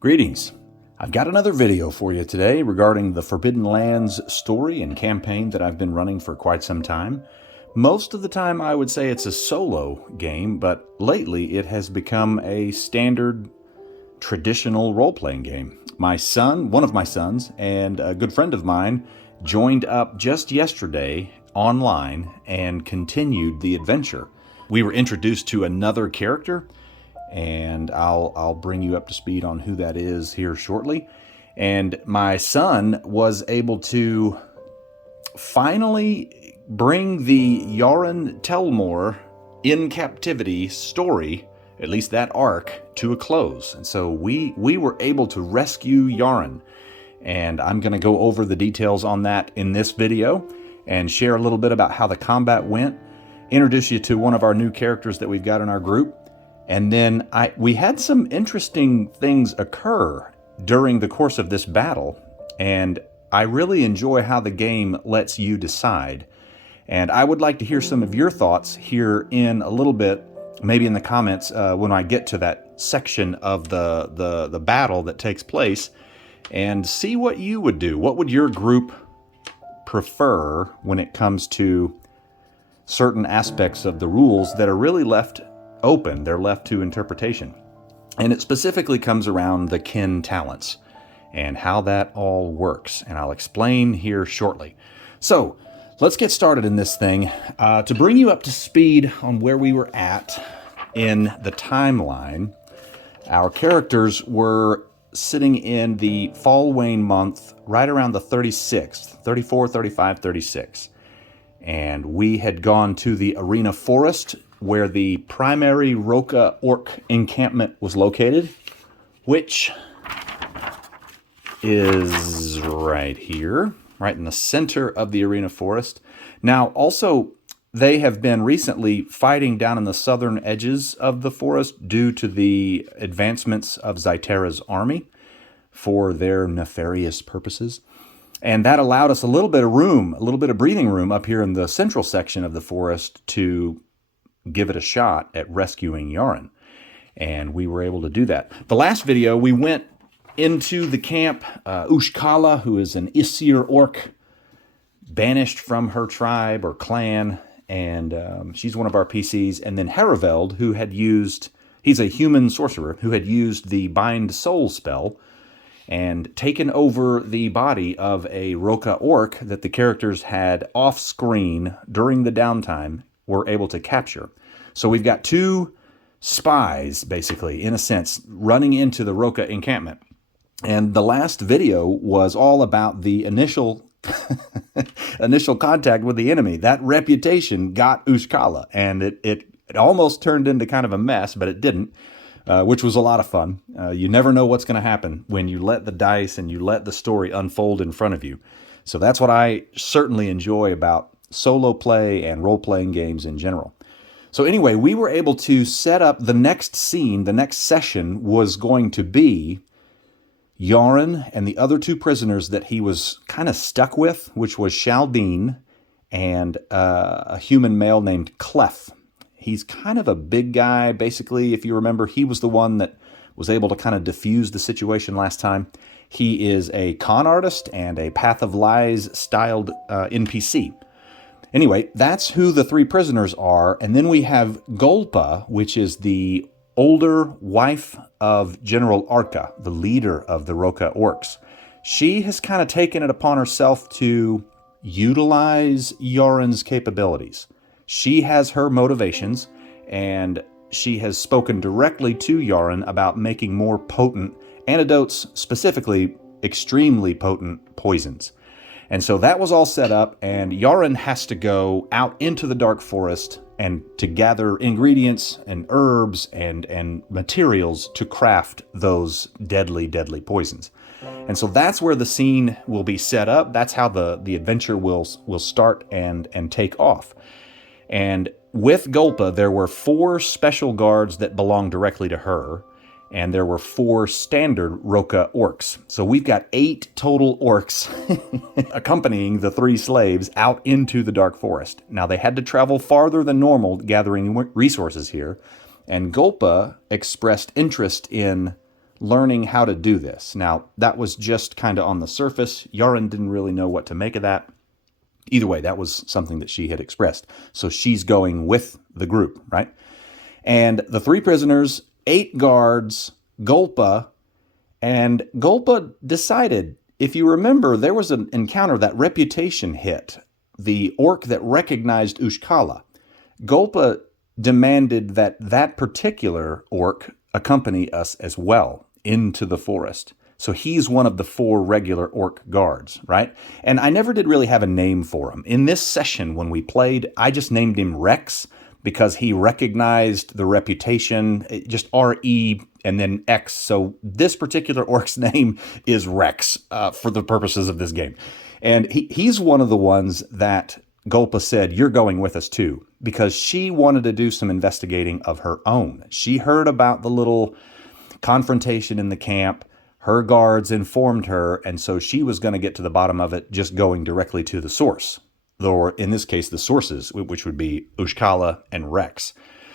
Greetings. I've got another video for you today regarding the Forbidden Lands story and campaign that I've been running for quite some time. Most of the time I would say it's a solo game, but lately it has become a standard traditional role-playing game. My son, one of my sons, and a good friend of mine joined up just yesterday online and continued the adventure. We were introduced to another character, and I'll bring you up to speed on who that is here shortly. And my son was able to finally bring the Jarren Tel'Moore in captivity story, at least that arc, to a close. And so we were able to rescue Jarren. And I'm going to go over the details on that in this video and share a little bit about how the combat went, introduce you to one of our new characters that we've got in our group. And then we had some interesting things occur during the course of this battle, and I really enjoy how the game lets you decide. And I would like to hear some of your thoughts here in a little bit, maybe in the comments when I get to that section of the battle that takes place, and see what you would do. What would your group prefer when it comes to certain aspects of the rules that are really left open, they're left to interpretation. And it specifically comes around the kin talents and how that all works. And I'll explain here shortly. So let's get started in this thing. To bring you up to speed on where we were at in the timeline, our characters were sitting in the fall wane month right around the 36th, 34, 35, 36. And we had gone to the arena forest where the primary Roka orc encampment was located, which is right here, right in the center of the arena forest. Now, also, they have been recently fighting down in the southern edges of the forest due to the advancements of Zytera's army for their nefarious purposes. And that allowed us a little bit of room, a little bit of breathing room up here in the central section of the forest to give it a shot at rescuing Jarren. And we were able to do that. The last video, we went into the camp. Ushkala, who is an Isir orc, banished from her tribe or clan, and she's one of our PCs. And then Hereveld, who had used, he's a human sorcerer, who had used the Bind Soul spell and taken over the body of a Roka orc that the characters had off-screen during the downtime were able to capture. So we've got two spies, basically, in a sense, running into the Roka encampment. And the last video was all about the initial contact with the enemy. That reputation got Ushkala, and it almost turned into kind of a mess, but it didn't, which was a lot of fun. You never know what's going to happen when you let the dice and you let the story unfold in front of you. So that's what I certainly enjoy about solo play and role-playing games in general. So anyway, we were able to set up the next scene. The next session was going to be Jarren and the other two prisoners that he was kind of stuck with, which was Shaldine and a human male named Clef. He's kind of a big guy. Basically, if you remember, he was the one that was able to kind of diffuse the situation last time. He is a con artist and a Path of Lies styled NPC. Anyway, that's who the three prisoners are. And then we have Golpa, which is the older wife of General Arka, the leader of the Roka Orcs. She has kind of taken it upon herself to utilize Jarren's capabilities. She has her motivations, and she has spoken directly to Jarren about making more potent antidotes, specifically extremely potent poisons. And so that was all set up, and Jarren has to go out into the dark forest and to gather ingredients and herbs and materials to craft those deadly, deadly poisons. And so that's where the scene will be set up. That's how the adventure will start and take off. And with Golpa, there were 4 special guards that belonged directly to her, and there were 4 standard Roka orcs. So we've got 8 total orcs accompanying the 3 slaves out into the dark forest. Now, they had to travel farther than normal gathering resources here, and Golpa expressed interest in learning how to do this. Now, that was just kind of on the surface. Jarren didn't really know what to make of that. Either way, that was something that she had expressed. So she's going with the group, right? And the 3 prisoners, 8 guards, Gulpa, and Gulpa decided, if you remember, there was an encounter, that reputation hit, the orc that recognized Ushkala. Gulpa demanded that that particular orc accompany us as well into the forest. So he's one of the 4 regular orc guards, right? And I never did really have a name for him. In this session, when we played, I just named him Rex because he recognized the reputation, just R-E and then X. So this particular orc's name is Rex for the purposes of this game. And he's one of the ones that Gulpa said, you're going with us too, because she wanted to do some investigating of her own. She heard about the little confrontation in the camp. Her guards informed her, and so she was going to get to the bottom of it just going directly to the source, or in this case, the sources, which would be Ushkala and Rex.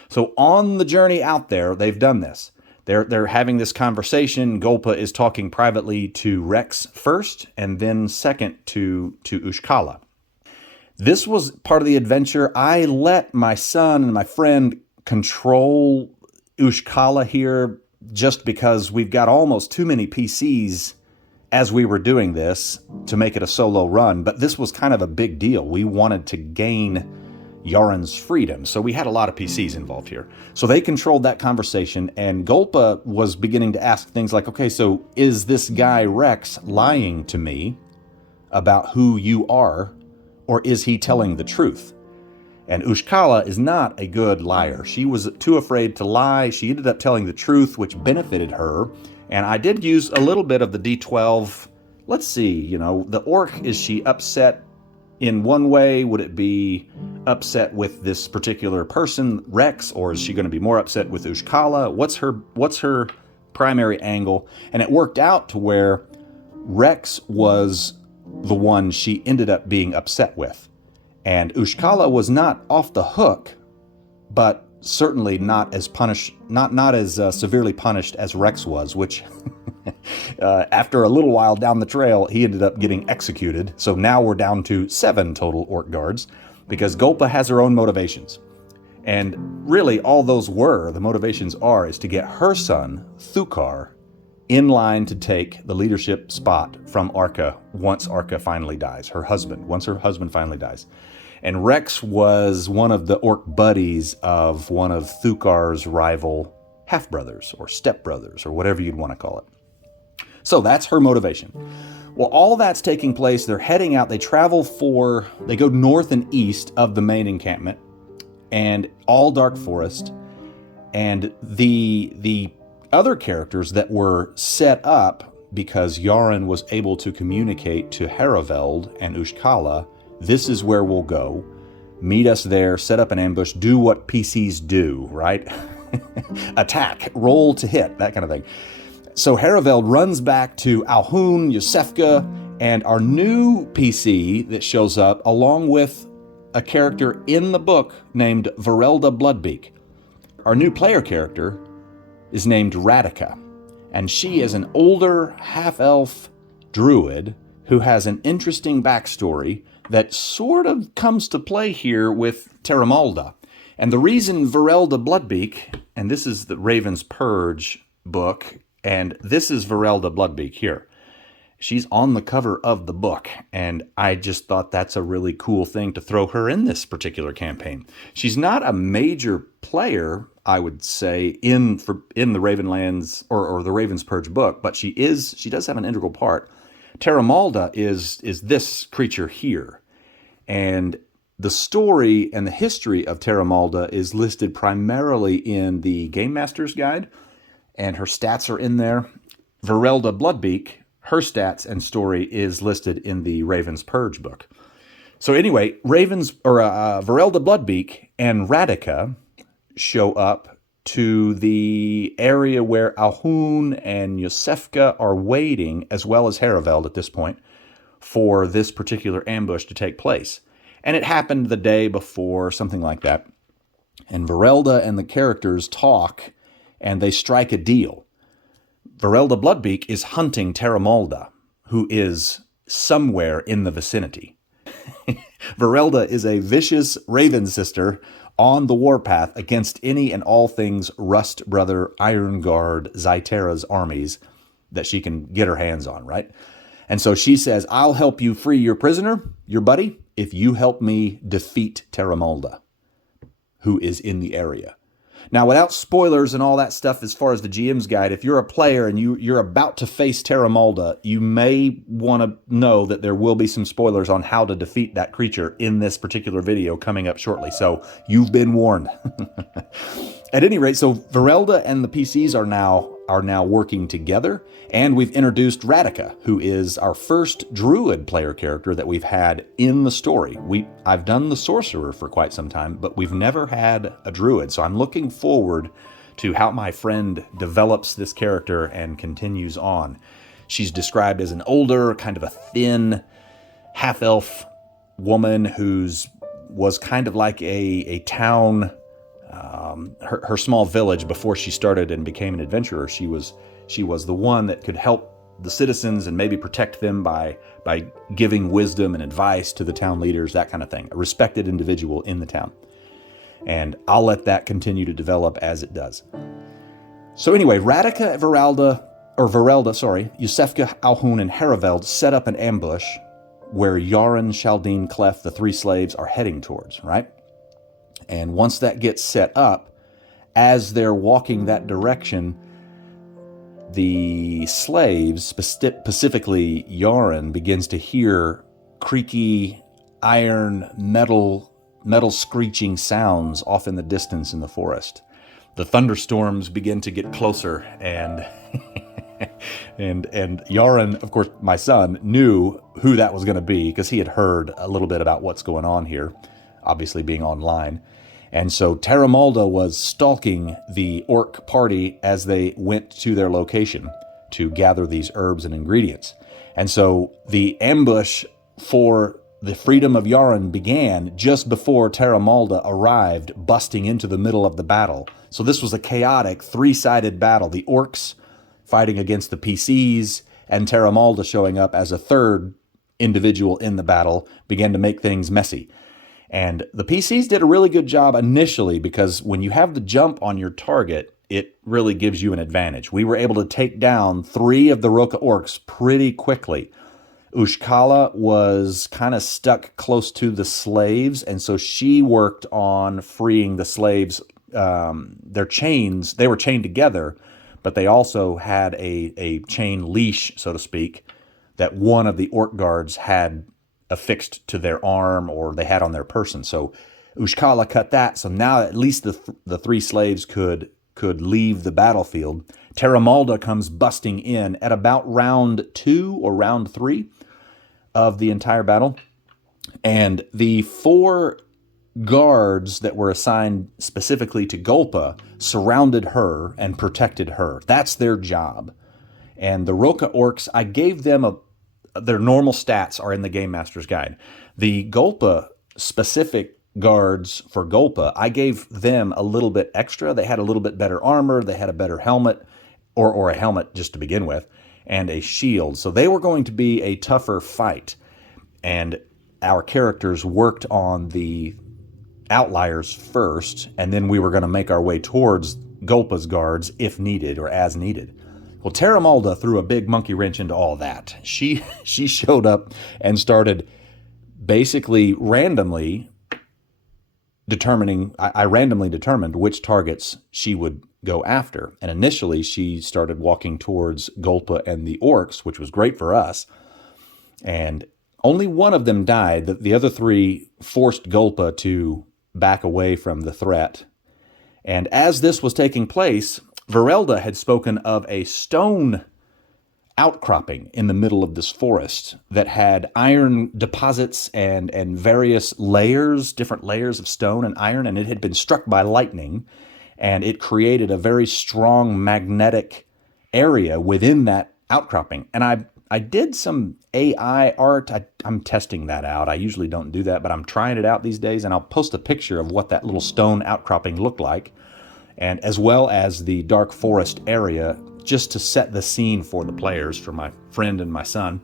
So on the journey out there, they've done this. They're having this conversation. Gulpa is talking privately to Rex first, and then second to Ushkala. This was part of the adventure. I let my son and my friend control Ushkala here just because we've got almost too many PCs as we were doing this to make it a solo run, but this was kind of a big deal. We wanted to gain Jarren's freedom, so we had a lot of PCs involved here. So they controlled that conversation, and Gulpa was beginning to ask things like, okay, so is this guy Rex lying to me about who you are, or is he telling the truth? And Ushkala is not a good liar. She was too afraid to lie. She ended up telling the truth, which benefited her. And I did use a little bit of the D12. Let's see, the orc, is she upset in one way? Would it be upset with this particular person, Rex, or is she going to be more upset with Ushkala? What's her primary angle? And it worked out to where Rex was the one she ended up being upset with. And Ushkala was not off the hook, but certainly not as severely punished as Rex was, which after a little while down the trail, he ended up getting executed. So now we're down to 7 total orc guards because Gulpa has her own motivations. And really all the motivations is to get her son, Thukar, in line to take the leadership spot from Arka once Arka finally dies, once her husband finally dies. And Rex was one of the orc buddies of one of Thukar's rival half-brothers or step-brothers or whatever you'd want to call it. So that's her motivation. Well, all that's taking place. They're heading out. They go north and east of the main encampment and all dark forest. And the other characters that were set up because Jarren was able to communicate to Haraveld and Ushkala, this is where we'll go. Meet us there, set up an ambush, do what PCs do, right? Attack, roll to hit, that kind of thing. So Haraveld runs back to Alhun, Yosefka, and our new PC that shows up, along with a character in the book named Virelda Bloodbeak. Our new player character is named Radeka, and she is an older half-elf druid who has an interesting backstory that sort of comes to play here with Teramalda. And the reason Virelda Bloodbeak, and this is the Raven's Purge book, and this is Virelda Bloodbeak here. She's on the cover of the book, and I just thought that's a really cool thing to throw her in this particular campaign. She's not a major player, I would say, in the Ravenlands or the Raven's Purge book, but she does have an integral part. Teramalda is this creature here, and the story and the history of Teramalda is listed primarily in the Game Master's Guide, and her stats are in there. Virelda Bloodbeak, her stats and story is listed in the Raven's Purge book. So anyway, Virelda Bloodbeak and Radeka show up to the area where Alhun and Yosefka are waiting, as well as Haraveld at this point, for this particular ambush to take place. And it happened the day before, something like that. And Virelda and the characters talk, and they strike a deal. Virelda Bloodbeak is hunting Teramalda, who is somewhere in the vicinity. Virelda is a vicious raven sister on the warpath against any and all things Rust Brother, Iron Guard, Zytera's armies that she can get her hands on, right? And so she says, I'll help you free your prisoner, your buddy, if you help me defeat Teramalda, who is in the area. Now, without spoilers and all that stuff as far as the GM's guide, if you're a player and you're about to face Teramalda, you may want to know that there will be some spoilers on how to defeat that creature in this particular video coming up shortly. So you've been warned. At any rate, so Virelda and the PCs are now working together, and we've introduced Radeka, who is our first druid player character that we've had in the story. I've done the sorcerer for quite some time, but we've never had a druid, so I'm looking forward to how my friend develops this character and continues on. She's described as an older, kind of a thin, half-elf woman was kind of like a town. Her small village before she started and became an adventurer. She was the one that could help the citizens and maybe protect them by giving wisdom and advice to the town leaders, that kind of thing. A respected individual in the town. And I'll let that continue to develop as it does. So anyway, Radeka, Virelda, Yusefka, Alhun, and Haraveld set up an ambush where Jarren, Chaldine, Clef, the three slaves, are heading towards, right? And once that gets set up, as they're walking that direction, the slaves, specifically Jarren, begins to hear creaky iron metal screeching sounds off in the distance in the forest. The thunderstorms begin to get closer, and and Jarren, of course, my son, knew who that was going to be because he had heard a little bit about what's going on here, obviously being online. And so Teramalda was stalking the orc party as they went to their location to gather these herbs and ingredients. And so the ambush for the freedom of Jarren began just before Teramalda arrived, busting into the middle of the battle. So this was a chaotic three-sided battle. The orcs fighting against the PCs, and Teramalda showing up as a third individual in the battle began to make things messy. And the PCs did a really good job initially because when you have the jump on your target, it really gives you an advantage. We were able to take down 3 of the Roka orcs pretty quickly. Ushkala was kind of stuck close to the slaves, and so she worked on freeing the slaves. Their chains, they were chained together, but they also had a chain leash, so to speak, that one of the orc guards had affixed to their arm or they had on their person. So Ushkala cut that. So now at least the 3 slaves could leave the battlefield. Teramalda comes busting in at about round 2 or round 3 of the entire battle. And the 4 guards that were assigned specifically to Gulpa surrounded her and protected her. That's their job. And the Roka orcs, I gave them their normal stats are in the Game Master's Guide. The Gulpa specific guards for Gulpa, I gave them a little bit extra. They had a little bit better armor. They had a better helmet, or a helmet just to begin with, and a shield. So they were going to be a tougher fight. And our characters worked on the outliers first, and then we were going to make our way towards Gulpa's guards if needed or as needed. Well, Teramalda threw a big monkey wrench into all that. She showed up and started basically randomly determining, I randomly determined which targets she would go after. And initially she started walking towards Gulpa and the orcs, which was great for us. And only one of them died. The other 3 forced Gulpa to back away from the threat. And as this was taking place, Virelda had spoken of a stone outcropping in the middle of this forest that had iron deposits and various layers, different layers of stone and iron, and it had been struck by lightning, and it created a very strong magnetic area within that outcropping. And I did some AI art. I'm testing that out. I usually don't do that, but I'm trying it out these days, and I'll post a picture of what that little stone outcropping looked like, and as well as the dark forest area just to set the scene for the players, for my friend and my son,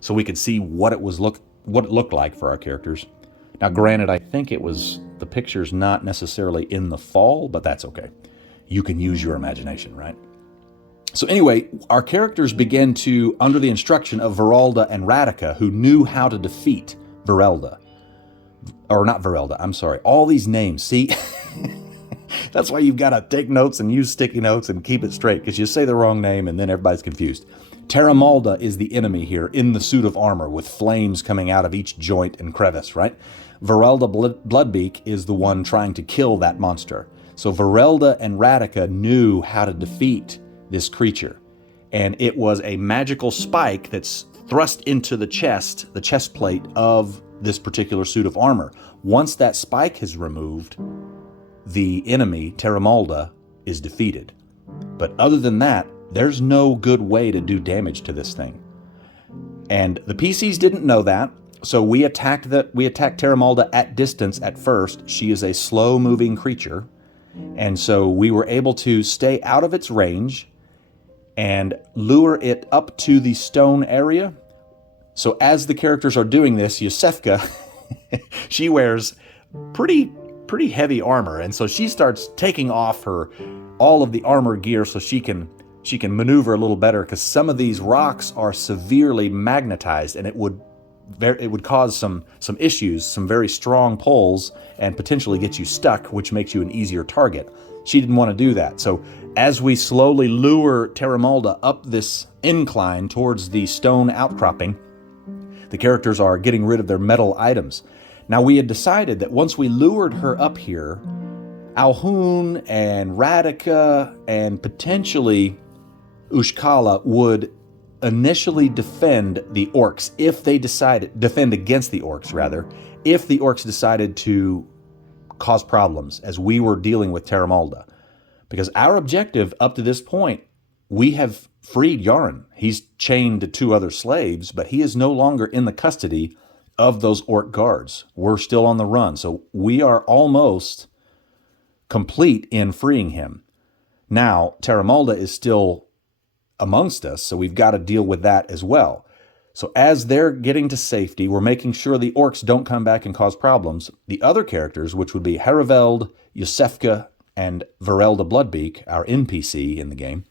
so we could see what it looked like for our characters. Now, granted, I think the picture's not necessarily in the fall, but that's okay. You can use your imagination, right? So anyway, our characters begin to, under the instruction of Virelda and Radeka, who knew how to defeat Virelda. Or not Virelda, I'm sorry. All these names, see? That's why you've got to take notes and use sticky notes and keep it straight, because you say the wrong name and then everybody's confused. Teramalda is the enemy here in the suit of armor with flames coming out of each joint and crevice, right? Virelda Bloodbeak is the one trying to kill that monster. So Virelda and Radeka knew how to defeat this creature. And it was a magical spike that's thrust into the chest plate of this particular suit of armor. Once that spike is removed, the enemy, Teramalda, is defeated. But other than that, there's no good way to do damage to this thing. And the PCs didn't know that, so we attacked Teramalda at distance at first. She is a slow-moving creature, and so we were able to stay out of its range and lure it up to the stone area. So as the characters are doing this, Yosefka, she wears pretty heavy armor, and so she starts taking off all of the armor gear so she can maneuver a little better, because some of these rocks are severely magnetized, and it would cause some issues, some very strong pulls, and potentially get you stuck, which makes you an easier target. She didn't want to do that. So as we slowly lure Teramalda up this incline towards the stone outcropping, the characters are getting rid of their metal items. Now, we had decided that once we lured her up here, Alhun and Radeka and potentially Ushkala would initially defend the Orcs defend against the Orcs, rather, if the Orcs decided to cause problems as we were dealing with Teramalda. Because our objective up to this point, we have freed Jarren. He's chained to 2 other slaves, but he is no longer in the custody of those Orc guards. We're still on the run, so we are almost complete in freeing him. Now, Teramalda is still amongst us, so we've got to deal with that as well. So as they're getting to safety, we're making sure the Orcs don't come back and cause problems. The other characters, which would be Heriveld, Yosefka, and Virelda Bloodbeak, our NPC in the game,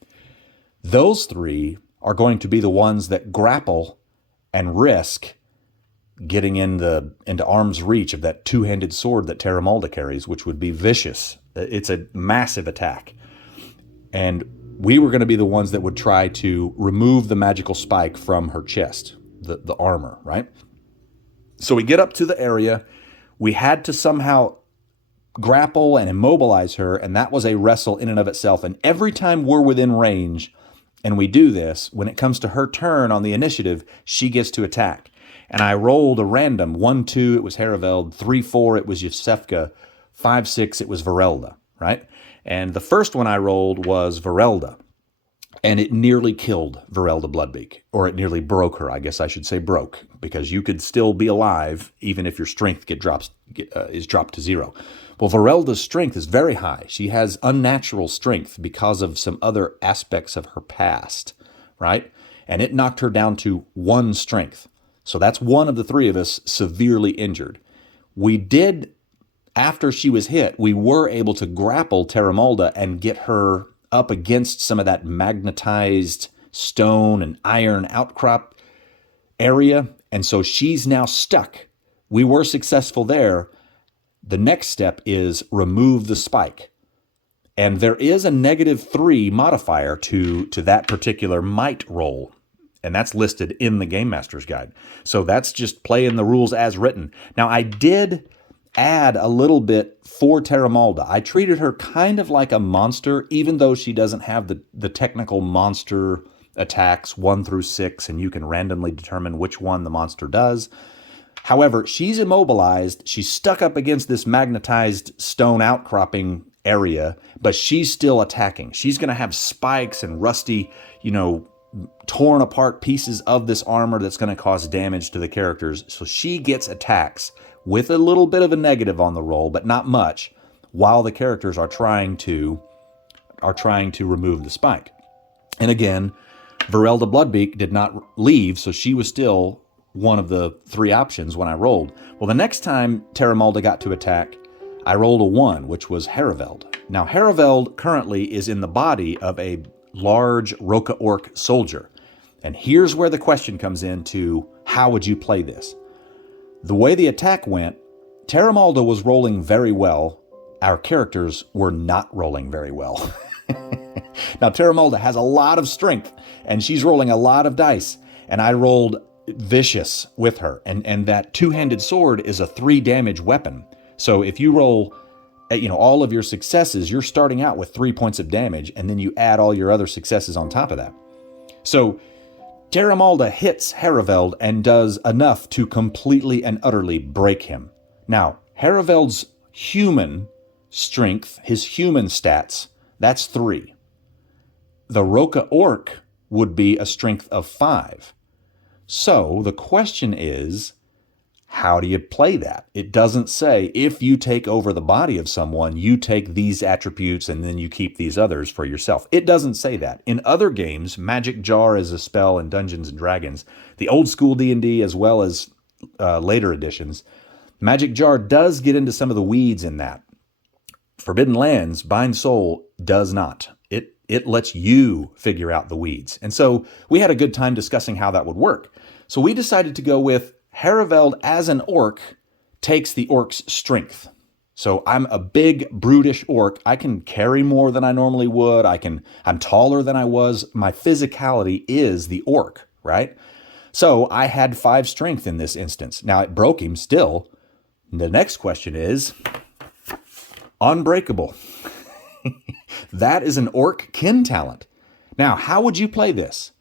those 3 are going to be the ones that grapple and risk getting into arm's reach of that 2-handed sword that Teramalda carries, which would be vicious. It's a massive attack. And we were going to be the ones that would try to remove the magical spike from her chest, the armor, right? So we get up to the area. We had to somehow grapple and immobilize her, and that was a wrestle in and of itself. And every time we're within range and we do this, when it comes to her turn on the initiative, she gets to attack. And I rolled a random 1-2, it was Heriveld, 3-4, it was Yosefka, 5-6, it was Virelda, right? And the first one I rolled was Virelda, and it nearly killed Virelda Bloodbeak, or it nearly broke her. I guess I should say broke, because you could still be alive even if your strength is dropped to 0. Well, Virelda's strength is very high. She has unnatural strength because of some other aspects of her past, right? And it knocked her down to 1 strength. So that's one of the 3 of us severely injured. We did, after she was hit, we were able to grapple Teramalda and get her up against some of that magnetized stone and iron outcrop area. And so she's now stuck. We were successful there. The next step is remove the spike. And there is a -3 modifier to that particular might roll. And that's listed in the Game Master's Guide. So that's just playing the rules as written. Now, I did add a little bit for Teramalda. I treated her kind of like a monster, even though she doesn't have the technical monster attacks 1 through 6, and you can randomly determine which one the monster does. However, she's immobilized. She's stuck up against this magnetized stone outcropping area, but she's still attacking. She's going to have spikes and rusty, torn apart pieces of this armor that's going to cause damage to the characters. So she gets attacks with a little bit of a negative on the roll, but not much, while the characters are trying to remove the spike. And again, Virelda Bloodbeak did not leave, so she was still one of the 3 options when I rolled. Well, the next time Teramalda got to attack, I rolled a 1, which was Haraveld. Now, Haraveld currently is in the body of a large Roka Orc soldier. And here's where the question comes into, how would you play this? The way the attack went, Teramalda was rolling very well. Our characters were not rolling very well. Now, Teramalda has a lot of strength, and she's rolling a lot of dice. And I rolled vicious with her. And that 2-handed sword is a 3 damage weapon. So if you roll, all of your successes, you're starting out with 3 points of damage, and then you add all your other successes on top of that. So Teramalda hits Haraveld and does enough to completely and utterly break him. Now, Haraveld's human strength, his human stats, that's 3. The Roka Orc would be a strength of 5. So the question is, how do you play that? It doesn't say if you take over the body of someone, you take these attributes and then you keep these others for yourself. It doesn't say that. In other games, Magic Jar is a spell in Dungeons & Dragons, the old school D&D as well as later editions, Magic Jar does get into some of the weeds in that. Forbidden Lands, Bind Soul does not. It lets you figure out the weeds. And so we had a good time discussing how that would work. So we decided to go with Haraveld as an orc takes the orc's strength. So I'm a big, brutish orc. I can carry more than I normally would. I'm taller than I was. My physicality is the orc, right? So I had 5 strength in this instance. Now it broke him still. The next question is unbreakable. That is an orc kin talent. Now, how would you play this?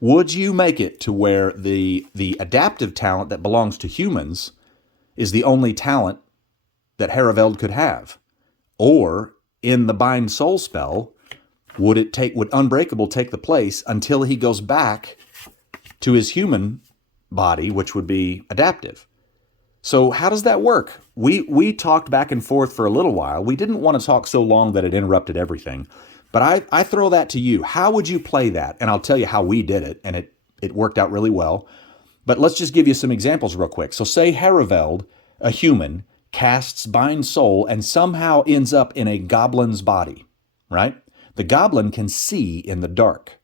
Would you make it to where the adaptive talent that belongs to humans is the only talent that Haraveld could have? Or in the Bind Soul spell, would Unbreakable take the place until he goes back to his human body, which would be adaptive? So how does that work? We talked back and forth for a little while. We didn't want to talk so long that it interrupted everything. But I throw that to you. How would you play that? And I'll tell you how we did it, and it worked out really well. But let's just give you some examples real quick. So say Haraveld, a human, casts Bind Soul and somehow ends up in a goblin's body, right? The goblin can see in the dark.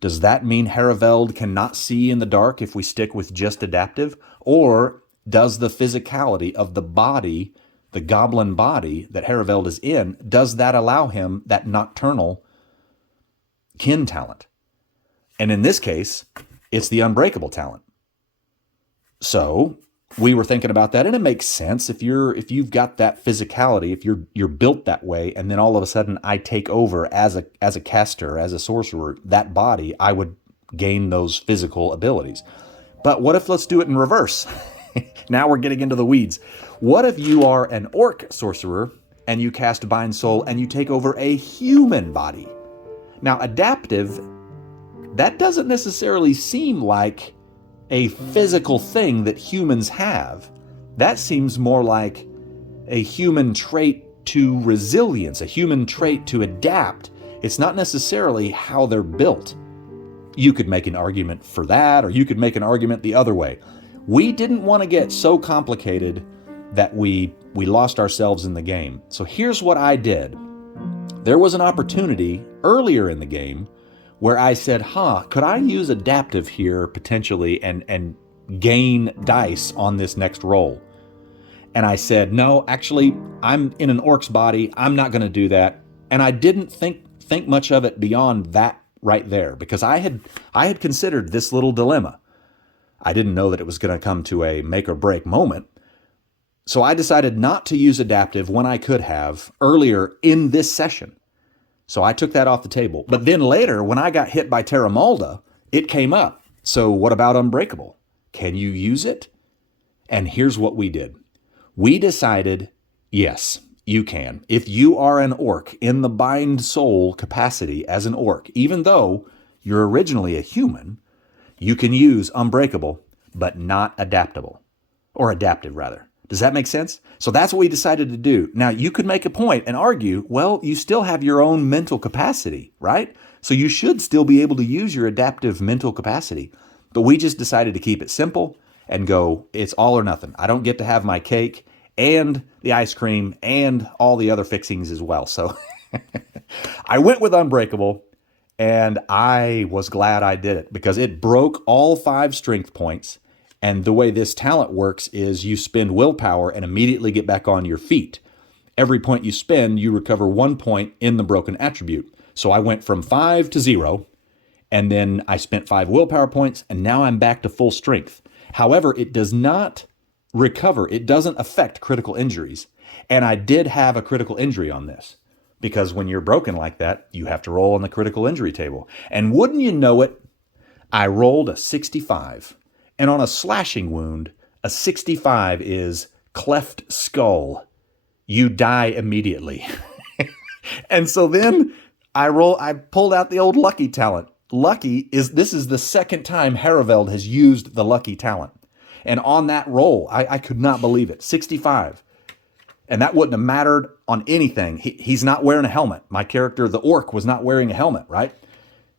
Does that mean Haraveld cannot see in the dark if we stick with just adaptive? Or does the physicality of the body, the goblin body that Haraveld is in, does that allow him that nocturnal kin talent? And in this case, it's the unbreakable talent. So we were thinking about that, and it makes sense if you've got that physicality, if you're built that way, and then all of a sudden I take over as a caster, as a sorcerer, that body, I would gain those physical abilities. But what if, let's do it in reverse? Now we're getting into the weeds. What if you are an orc sorcerer and you cast Bind Soul and you take over a human body? Now, adaptive, that doesn't necessarily seem like a physical thing that humans have. That seems more like a human trait to resilience, a human trait to adapt. It's not necessarily how they're built. You could make an argument for that, or you could make an argument the other way. We didn't want to get so complicated that we lost ourselves in the game. So here's what I did. There was an opportunity earlier in the game where I said, could I use adaptive here potentially and gain dice on this next roll? And I said, no, actually, I'm in an orc's body. I'm not going to do that. And I didn't think much of it beyond that right there, because I had considered this little dilemma. I didn't know that it was going to come to a make or break moment. So I decided not to use adaptive when I could have earlier in this session. So I took that off the table. But then later, when I got hit by Teramalda, it came up. So what about Unbreakable? Can you use it? And here's what we did. We decided, yes, you can. If you are an orc in the Bind Soul capacity as an orc, even though you're originally a human, you can use Unbreakable, but not adaptable. Or adaptive, rather. Does that make sense? So that's what we decided to do. Now, you could make a point and argue, well, you still have your own mental capacity, right? So you should still be able to use your adaptive mental capacity. But we just decided to keep it simple and go, it's all or nothing. I don't get to have my cake and the ice cream and all the other fixings as well. So I went with Unbreakable, and I was glad I did it because it broke all 5 strength points. And the way this talent works is you spend willpower and immediately get back on your feet. Every point you spend, you recover 1 point in the broken attribute. So I went from 5 to 0, and then I spent 5 willpower points, and now I'm back to full strength. However, it does not recover. It doesn't affect critical injuries. And I did have a critical injury on this, because when you're broken like that, you have to roll on the critical injury table. And wouldn't you know it, I rolled a 65. And on a slashing wound, a 65 is cleft skull. You die immediately. And so then I pulled out the old lucky talent. This is the second time Hareveld has used the lucky talent. And on that roll, I could not believe it. 65. And that wouldn't have mattered on anything. He's not wearing a helmet. My character, the orc, was not wearing a helmet, right?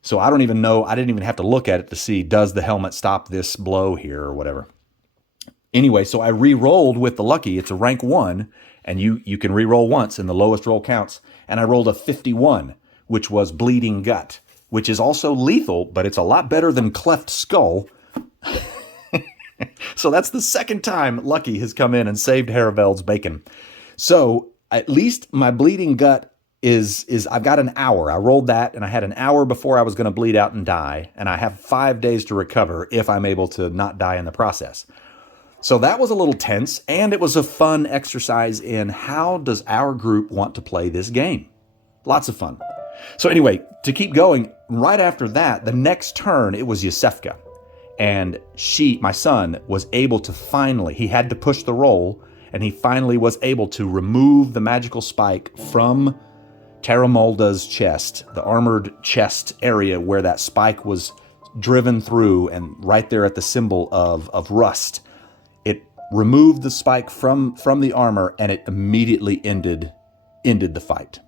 So I don't even know. I didn't even have to look at it to see, does the helmet stop this blow here or whatever. Anyway, so I re-rolled with the lucky. It's a rank 1, and you can re-roll once, and the lowest roll counts. And I rolled a 51, which was bleeding gut, which is also lethal, but it's a lot better than cleft skull. So that's the second time Lucky has come in and saved Hareveld's bacon. So at least my bleeding gut is I've got an hour. I rolled that, and I had an hour before I was going to bleed out and die, and I have 5 days to recover if I'm able to not die in the process. So that was a little tense, and it was a fun exercise in how does our group want to play this game. Lots of fun. So anyway, to keep going, right after that, the next turn, it was Yosefka. And my son, was able to he had to push the roll, and he finally was able to remove the magical spike from Teramalda's chest, the armored chest area where that spike was driven through, and right there at the symbol of rust. It removed the spike from the armor, and it immediately ended the fight,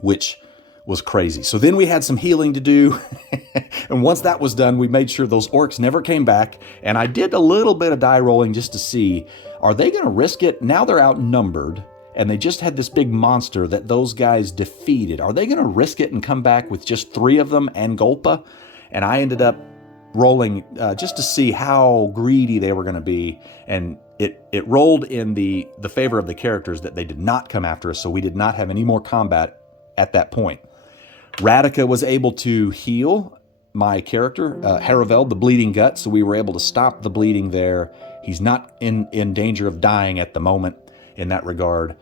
which was crazy. So then we had some healing to do. And once that was done, we made sure those orcs never came back. And I did a little bit of die rolling just to see, are they going to risk it? Now they're outnumbered, and they just had this big monster that those guys defeated. Are they going to risk it and come back with just 3 of them and Golpa? And I ended up rolling just to see how greedy they were going to be. And it rolled in the favor of the characters that they did not come after us, so we did not have any more combat at that point. Radeka was able to heal my character, Hareveld, the bleeding gut, so we were able to stop the bleeding there. He's not in danger of dying at the moment in that regard.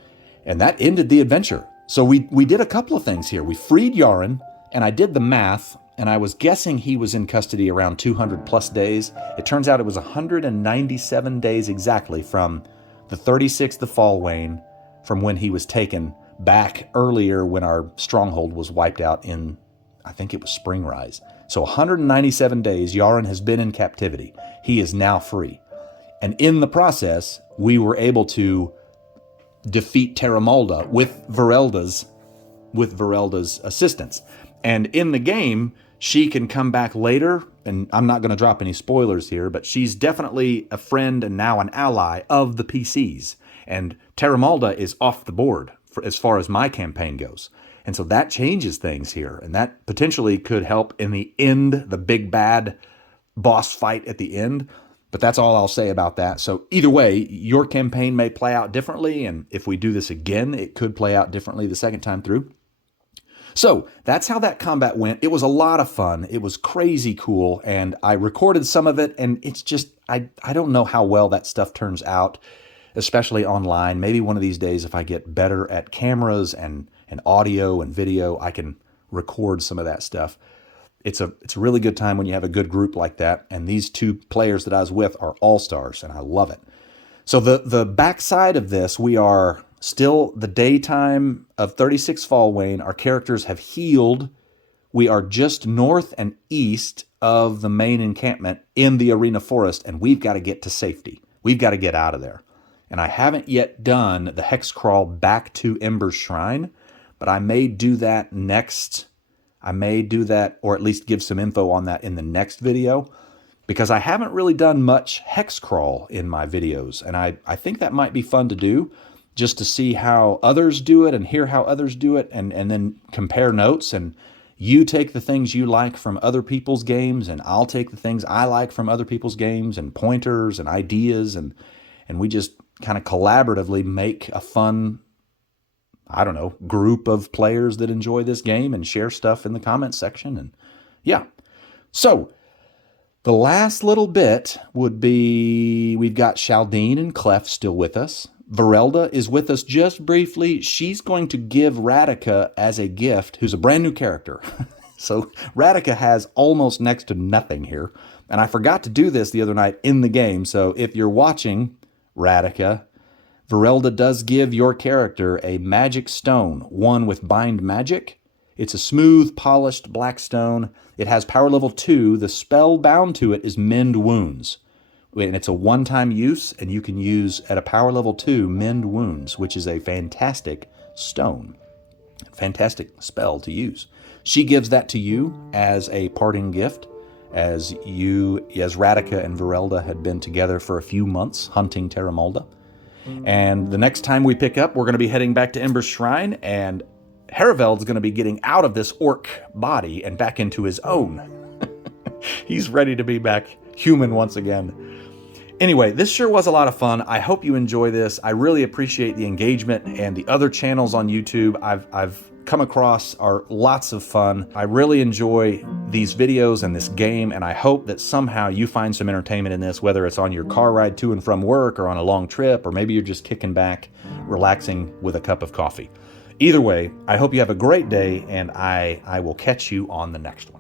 And that ended the adventure. So we did a couple of things here. We freed Jarren, and I did the math, and I was guessing he was in custody around 200 plus days. It turns out it was 197 days exactly from the 36th of Fallwain, from when he was taken back earlier when our stronghold was wiped out in, I think it was Springrise. So 197 days, Jarren has been in captivity. He is now free. And in the process, we were able to defeat Teramalda with Virelda's assistance. And in the game, she can come back later, and I'm not going to drop any spoilers here, but she's definitely a friend and now an ally of the PCs. And Teramalda is off the board as far as my campaign goes. And so that changes things here, and that potentially could help in the end, the big bad boss fight at the end. But that's all I'll say about that. So either way, your campaign may play out differently, and if we do this again, it could play out differently the second time through. So that's how that combat went. It was a lot of fun. It was crazy cool, and I recorded some of it, and it's just, I don't know how well that stuff turns out, especially online. Maybe one of these days, if I get better at cameras and audio and video, I can record some of that stuff. It's a really good time when you have a good group like that, and these 2 players that I was with are all-stars, and I love it. So the backside of this, we are still the daytime of 36 Fallwain. Our characters have healed. We are just north and east of the main encampment in the Arena Forest, and we've got to get to safety. We've got to get out of there. And I haven't yet done the hex crawl back to Ember's Shrine, but I may do that next I may do that, or at least give some info on that in the next video, because I haven't really done much hex crawl in my videos, and I think that might be fun to do, just to see how others do it and hear how others do it, and then compare notes, and you take the things you like from other people's games, and I'll take the things I like from other people's games, and pointers and ideas, and we just kind of collaboratively make a fun, I don't know, group of players that enjoy this game and share stuff in the comments section. And yeah. So the last little bit would be, we've got Shaldine and Clef still with us. Virelda is with us just briefly. She's going to give Radeka as a gift, who's a brand new character. So Radeka has almost next to nothing here. And I forgot to do this the other night in the game. So if you're watching, Radeka, Virelda does give your character a magic stone, one with bind magic. It's a smooth, polished black stone. It has power level 2. The spell bound to it is Mend Wounds. And it's a one-time use, and you can use, at a power level 2, Mend Wounds, which is a fantastic stone. Fantastic spell to use. She gives that to you as a parting gift, as Radeka and Virelda had been together for a few months hunting Teramalda. And the next time we pick up, we're going to be heading back to Ember's Shrine, and Haraveld's going to be getting out of this orc body and back into his own. He's ready to be back human once again. Anyway, this sure was a lot of fun. I hope you enjoy this. I really appreciate the engagement, and the other channels on YouTube I've come across are lots of fun. I really enjoy these videos and this game, and I hope that somehow you find some entertainment in this, whether it's on your car ride to and from work, or on a long trip, or maybe you're just kicking back, relaxing with a cup of coffee. Either way, I hope you have a great day, and I will catch you on the next one.